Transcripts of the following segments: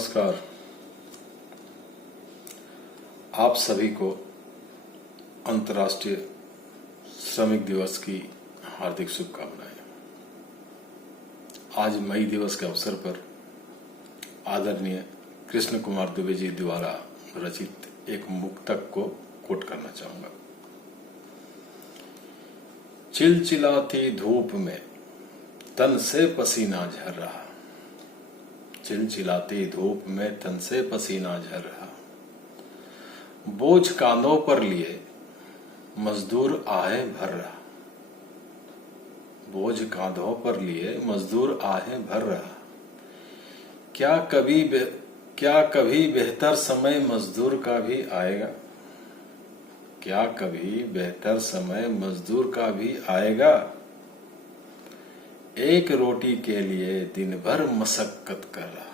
नमस्कार। आप सभी को अंतर्राष्ट्रीय श्रमिक दिवस की हार्दिक शुभकामनाएं। आज मई दिवस के अवसर पर आदरणीय कृष्ण कुमार दुबे जी द्वारा रचित एक मुक्तक को कोट करना चाहूंगा। चिलचिलाती धूप में तन से पसीना झर रहा, चिलचिलाती धूप में तन से पसीना झर रहा, बोझ कांधों पर लिए मजदूर आहें भर रहा, बोझ कांधों पर लिए मजदूर आहें भर रहा। क्या कभी बेहतर समय मजदूर का भी आएगा? क्या कभी बेहतर समय मजदूर का भी आएगा? एक रोटी के लिए दिन भर मशक्कत कर रहा,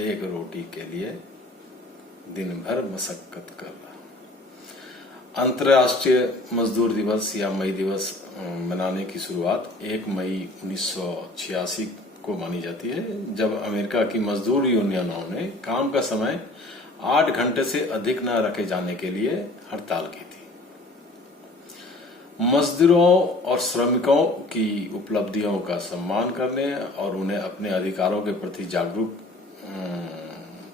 एक रोटी के लिए दिन भर मशक्कत कर रहा। अंतर्राष्ट्रीय मजदूर दिवस या मई दिवस मनाने की शुरुआत 1 मई 1986 को मानी जाती है, जब अमेरिका की मजदूर यूनियनों ने काम का समय 8 घंटे से अधिक न रखे जाने के लिए हड़ताल की थी। मजदूरों और श्रमिकों की उपलब्धियों का सम्मान करने और उन्हें अपने अधिकारों के प्रति जागरूक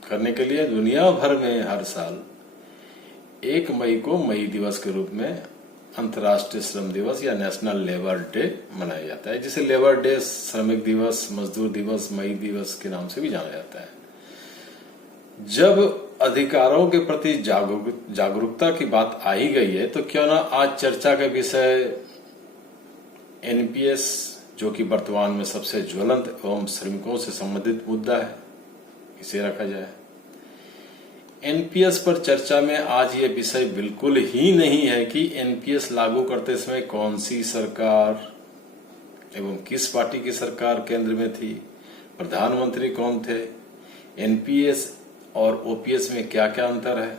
करने के लिए दुनिया भर में हर साल 1 मई को मई दिवस के रूप में अंतर्राष्ट्रीय श्रम दिवस या नेशनल लेबर डे मनाया जाता है, जिसे लेबर डे, श्रमिक दिवस, मजदूर दिवस, मई दिवस के नाम से भी जाना जाता है। जब अधिकारों के प्रति जागरूकता की बात आ ही गई है, तो क्यों ना आज चर्चा का विषय एनपीएस, जो कि वर्तमान में सबसे ज्वलंत एवं श्रमिकों से संबंधित मुद्दा है, इसे रखा जाए। एनपीएस पर चर्चा में आज ये विषय बिल्कुल ही नहीं है कि एनपीएस लागू करते समय कौन सी सरकार एवं किस पार्टी की सरकार केंद्र में थी, प्रधानमंत्री कौन थे, एनपीएस और ओपीएस में क्या क्या अंतर है,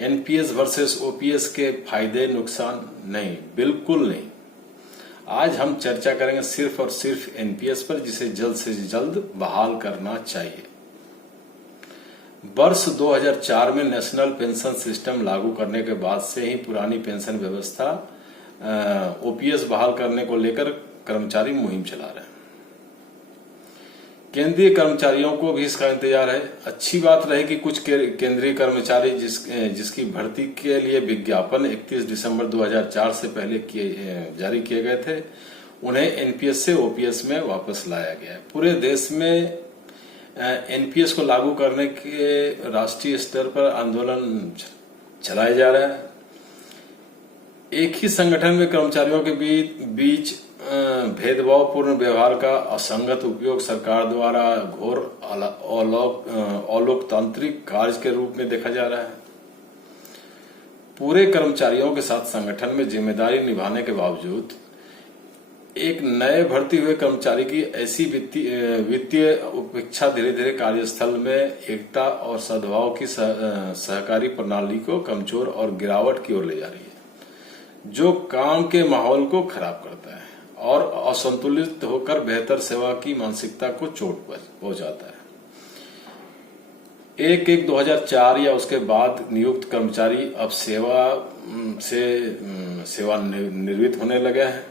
एनपीएस वर्सेस ओपीएस के फायदे नुकसान, नहीं, बिल्कुल नहीं। आज हम चर्चा करेंगे सिर्फ और सिर्फ एनपीएस पर, जिसे जल्द से जल्द बहाल करना चाहिए। वर्ष 2004 में नेशनल पेंशन सिस्टम लागू करने के बाद से ही पुरानी पेंशन व्यवस्था ओपीएस बहाल करने को लेकर कर्मचारी मुहिम चला रहे हैं। केंद्रीय कर्मचारियों को भी इसका इंतजार है। अच्छी बात रहे कि कुछ केंद्रीय कर्मचारी जिसकी भर्ती के लिए विज्ञापन 31 दिसंबर 2004 से पहले जारी किए गए थे, उन्हें एनपीएस से ओपीएस में वापस लाया गया है। पूरे देश में एनपीएस को लागू करने के राष्ट्रीय स्तर पर आंदोलन चलाया जा रहा है। एक ही संगठन में कर्मचारियों के बीच भेदभावपूर्ण व्यवहार का असंगत उपयोग सरकार द्वारा घोर अलोकतांत्रिक कार्य के रूप में देखा जा रहा है। पूरे कर्मचारियों के साथ संगठन में जिम्मेदारी निभाने के बावजूद एक नए भर्ती हुए कर्मचारी की ऐसी वित्तीय उपेक्षा धीरे धीरे कार्यस्थल में एकता और सद्भाव की सहकारी प्रणाली को कमजोर और गिरावट की ओर ले जा रही है, जो काम के माहौल को खराब करता है और असंतुलित होकर बेहतर सेवा की मानसिकता को चोट पहुंचाता है। 1/1/2004 या उसके बाद नियुक्त कर्मचारी अब सेवानिवृत्त होने लगे हैं।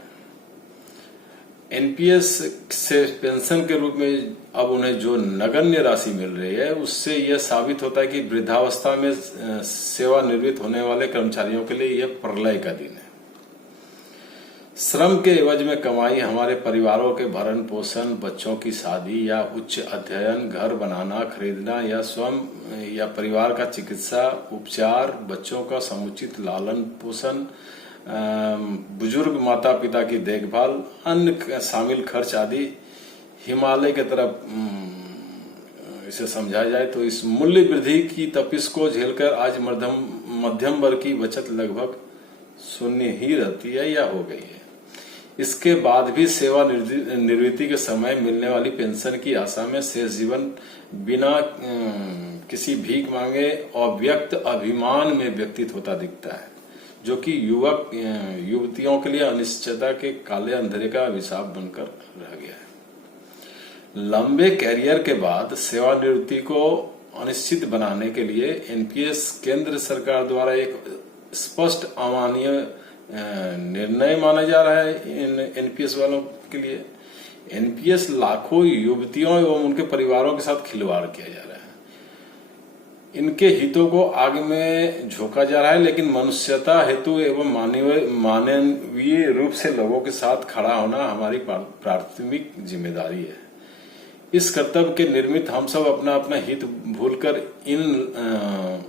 एनपीएस से पेंशन के रूप में अब उन्हें जो नगण्य राशि मिल रही है, उससे यह साबित होता है कि वृद्धावस्था में सेवानिवृत्त होने वाले कर्मचारियों के लिए यह प्रलय का दिन है। श्रम के एवज में कमाई हमारे परिवारों के भरण पोषण, बच्चों की शादी या उच्च अध्ययन, घर बनाना, खरीदना या स्वयं या परिवार का चिकित्सा उपचार, बच्चों का समुचित लालन पोषण, बुजुर्ग माता पिता की देखभाल, अन्य शामिल खर्च आदि हिमालय की तरफ इसे समझाया जाए तो इस मूल्य वृद्धि की तपिश को झेलकर आज मध्यम वर्ग की बचत लगभग शून्य ही रहती है या हो गई है। इसके बाद भी सेवानिवृत्ति के समय मिलने वाली पेंशन की आशा में शेष जीवन बिना किसी भीख मांगे अव्यक्त अभिमान में व्यतीत होता दिखता है, जो कि युवक युवतियों के लिए अनिश्चितता के काले अंधेरे का अभिशाप बनकर रह गया है। लंबे कैरियर के बाद सेवानिवृत्ति को अनिश्चित बनाने के लिए एनपीएस केंद्र सरकार द्वारा एक स्पष्ट अमानवीय निर्णय माना जा रहा है इन एनपीएस वालों के लिए। एनपीएस लाखों युवतियों एवं उनके परिवारों के साथ खिलवाड़ किया जा रहा है। इनके हितों को आग में झोंका जा रहा है, लेकिन मनुष्यता हेतु एवं मानवीय रूप से लोगों के साथ खड़ा होना हमारी प्राथमिक जिम्मेदारी है। इस कर्तव्य के निर्मित हम सब अपना अपना हित भूलकर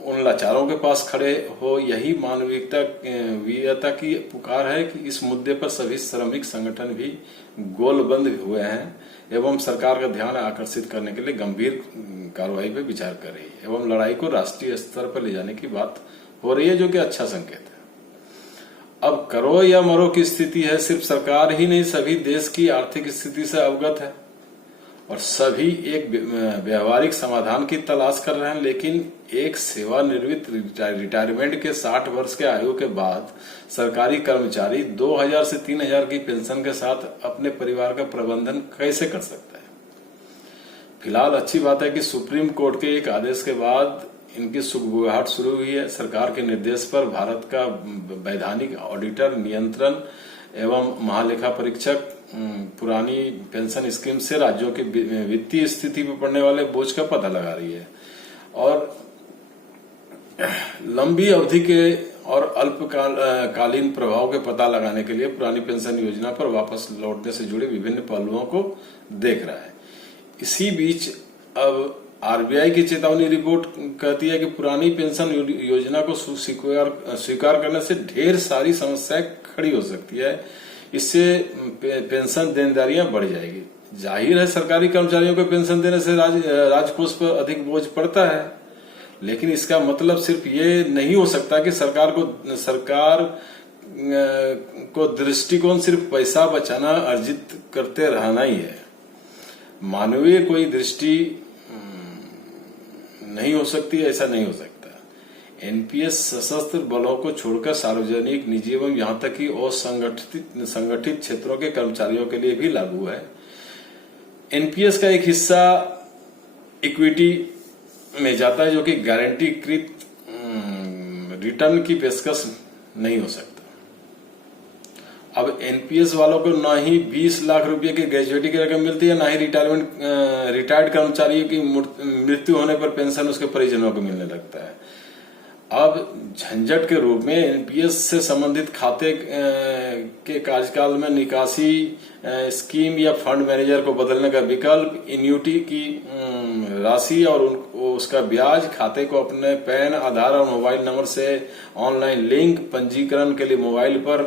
उन लाचारों के पास खड़े हो, यही मानवीयता की पुकार है कि इस मुद्दे पर सभी श्रमिक संगठन भी गोलबंद हुए हैं एवं सरकार का ध्यान आकर्षित करने के लिए गंभीर कार्रवाई पे विचार कर रही है एवं लड़ाई को राष्ट्रीय स्तर पर ले जाने की बात हो रही है, जो कि अच्छा संकेत है। अब करो या मरो की स्थिति है। सिर्फ सरकार ही नहीं, सभी देश की आर्थिक स्थिति से अवगत है और सभी एक व्यवहारिक समाधान की तलाश कर रहे हैं। लेकिन एक सेवानिवृत्त रिटायरमेंट के 60 वर्ष के आयु के बाद सरकारी कर्मचारी 2000 से 3000 की पेंशन के साथ अपने परिवार का प्रबंधन कैसे कर सकता है? फिलहाल अच्छी बात है कि सुप्रीम कोर्ट के एक आदेश के बाद इनकी सुगबुगाहट शुरू हुई है। सरकार के निर्देश पर भारत का वैधानिक ऑडिटर, नियंत्रण एवं महालेखा परीक्षक पुरानी पेंशन स्कीम से राज्यों की वित्तीय स्थिति पर पड़ने वाले बोझ का पता लगा रही है और लंबी अवधि के और अल्पकालीन प्रभाव के पता लगाने के लिए पुरानी पेंशन योजना पर वापस लौटने से जुड़े विभिन्न पहलुओं को देख रहा है। इसी बीच अब आरबीआई की चेतावनी रिपोर्ट कहती है कि पुरानी पेंशन योजना को स्वीकार करने से ढेर सारी समस्याएं खड़ी हो सकती है। इससे पेंशन देनदारियां बढ़ जाएगी। जाहिर है सरकारी कर्मचारियों को पेंशन देने से राजकोष पर अधिक बोझ पड़ता है, लेकिन इसका मतलब सिर्फ ये नहीं हो सकता कि सरकार को दृष्टिकोण सिर्फ पैसा बचाना, अर्जित करते रहना ही है। मानवीय कोई दृष्टि नहीं हो सकती, ऐसा नहीं हो सकता। एनपीएस सशस्त्र बलों को छोड़कर सार्वजनिक, निजी एवं यहां तक कि संगठित क्षेत्रों के कर्मचारियों के लिए भी लागू है। एनपीएस का एक हिस्सा इक्विटी में जाता है, जो कि गारंटीकृत रिटर्न की पेशकश नहीं हो सकता। अब एनपीएस वालों को न ही 20 लाख रुपए की ग्रेजुएटी की रकम मिलती है, न ही रिटायर्ड कर्मचारियों की मृत्यु होने पर पेंशन उसके परिजनों को मिलने लगता है। अब झंझट के रूप में एनपीएस से संबंधित खाते के कार्यकाल में निकासी स्कीम या फंड मैनेजर को बदलने का विकल्प, इन्यूटी की राशि और उसका ब्याज, खाते को अपने पैन, आधार और मोबाइल नंबर से ऑनलाइन लिंक, पंजीकरण के लिए मोबाइल पर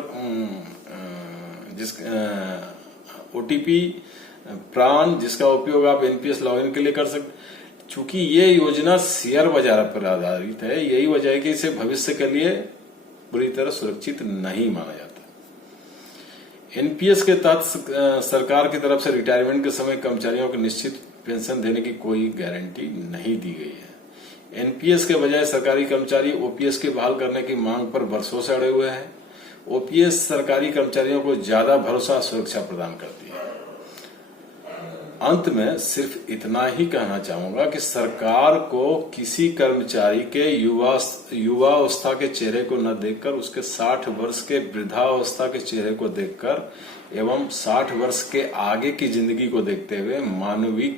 ओटीपी, प्रान, जिसका उपयोग आप एनपीएस लॉगिन के लिए कर सकते। चूंकि ये योजना शेयर बाजार पर आधारित है, यही वजह है कि इसे भविष्य के लिए पूरी तरह सुरक्षित नहीं माना जाता। एनपीएस के तहत सरकार की तरफ से रिटायरमेंट के समय कर्मचारियों को निश्चित पेंशन देने की कोई गारंटी नहीं दी गई है। एनपीएस के बजाय सरकारी कर्मचारी ओपीएस के बहाल करने की मांग पर वर्षों से अड़े हुए हैं। ओपीएस सरकारी कर्मचारियों को ज्यादा भरोसा, सुरक्षा प्रदान करती है। अंत में सिर्फ इतना ही कहना चाहूंगा कि सरकार को किसी कर्मचारी के युवावस्था के चेहरे को न देखकर उसके 60 वर्ष के वृद्धावस्था के चेहरे को देखकर एवं 60 वर्ष के आगे की जिंदगी को देखते हुए मानवीय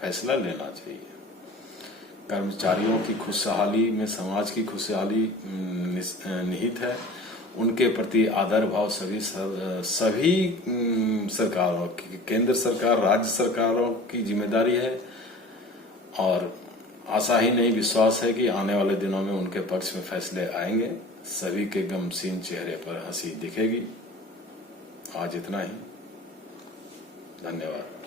फैसला लेना चाहिए। कर्मचारियों की खुशहाली में समाज की खुशहाली निहित है। उनके प्रति आदर भाव सभी सरकारों की, केंद्र सरकार, राज्य सरकारों की जिम्मेदारी है और आशा ही नहीं, विश्वास है कि आने वाले दिनों में उनके पक्ष में फैसले आएंगे। सभी के गमसीन चेहरे पर हंसी दिखेगी। आज इतना ही। धन्यवाद।